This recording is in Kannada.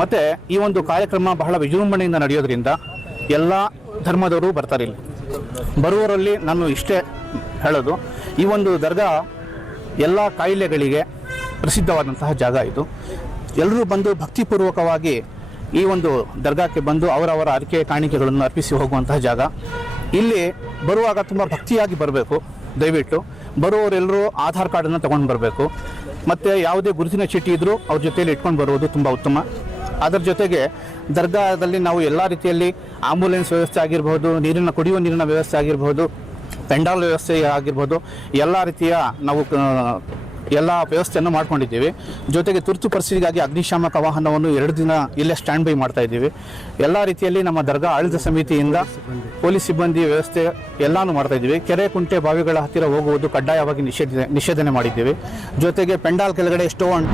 ಮತ್ತು ಈ ಒಂದು ಕಾರ್ಯಕ್ರಮ ಬಹಳ ವಿಜೃಂಭಣೆಯಿಂದ ನಡೆಯೋದ್ರಿಂದ ಎಲ್ಲ ಧರ್ಮದವರು ಬರ್ತಾರೆ. ಇಲ್ಲಿ ಬರುವವರಲ್ಲಿ ನಾನು ಇಷ್ಟೇ ಹೇಳೋದು, ಈ ಒಂದು ದರ್ಗಾ ಎಲ್ಲ ಕಾಯಿಲೆಗಳಿಗೆ ಪ್ರಸಿದ್ಧವಾದಂತಹ ಜಾಗ ಇದು. ಎಲ್ಲರೂ ಬಂದು ಭಕ್ತಿಪೂರ್ವಕವಾಗಿ ಈ ಒಂದು ದರ್ಗಾಕ್ಕೆ ಬಂದು ಅವರವರ ಅರಿಕೆ ಕಾಣಿಕೆಗಳನ್ನು ಅರ್ಪಿಸಿ ಹೋಗುವಂತಹ ಜಾಗ. ಇಲ್ಲಿ ಬರುವಾಗ ತುಂಬ ಭಕ್ತಿಯಾಗಿ ಬರಬೇಕು. ದಯವಿಟ್ಟು ಬರುವವರೆಲ್ಲರೂ ಆಧಾರ್ ಕಾರ್ಡನ್ನು ತೊಗೊಂಡು ಬರಬೇಕು. ಮತ್ತು ಯಾವುದೇ ಗುರುತಿನ ಚೀಟಿ ಇದ್ದರೂ ಅವ್ರ ಜೊತೆಯಲ್ಲಿ ಇಟ್ಕೊಂಡು ಬರುವುದು ತುಂಬ ಉತ್ತಮ. ಅದರ ಜೊತೆಗೆ ದರ್ಗಾದಲ್ಲಿ ನಾವು ಎಲ್ಲ ರೀತಿಯಲ್ಲಿ ಆಂಬುಲೆನ್ಸ್ ವ್ಯವಸ್ಥೆ ಆಗಿರ್ಬೋದು, ಕುಡಿಯುವ ನೀರಿನ ವ್ಯವಸ್ಥೆ ಆಗಿರ್ಬೋದು, ಪೆಂಡಾಲ್ ವ್ಯವಸ್ಥೆ ಆಗಿರ್ಬೋದು, ಎಲ್ಲ ರೀತಿಯ ನಾವು ಎಲ್ಲ ವ್ಯವಸ್ಥೆಯನ್ನು ಮಾಡ್ಕೊಂಡಿದ್ದೀವಿ. ಜೊತೆಗೆ ತುರ್ತು ಪರಿಸ್ಥಿತಿಗಾಗಿ ಅಗ್ನಿಶಾಮಕ ವಾಹನವನ್ನು 2 ದಿನ ಇಲ್ಲೇ ಸ್ಟ್ಯಾಂಡ್ ಬೈ ಮಾಡ್ತಾ ಇದ್ದೀವಿ. ಎಲ್ಲ ರೀತಿಯಲ್ಲಿ ನಮ್ಮ ದರ್ಗಾ ಆಡಳಿತ ಸಮಿತಿಯಿಂದ ಪೊಲೀಸ್ ಸಿಬ್ಬಂದಿ ವ್ಯವಸ್ಥೆ ಎಲ್ಲನೂ ಮಾಡ್ತಾ ಇದ್ದೀವಿ. ಕೆರೆ ಕುಂಟೆ ಬಾವಿಗಳ ಹತ್ತಿರ ಹೋಗುವುದು ಕಡ್ಡಾಯವಾಗಿ ನಿಷೇಧನೆ ಮಾಡಿದ್ದೀವಿ. ಜೊತೆಗೆ ಪೆಂಡಾಲ್ ಕೆಳಗಡೆ ಎಷ್ಟೋ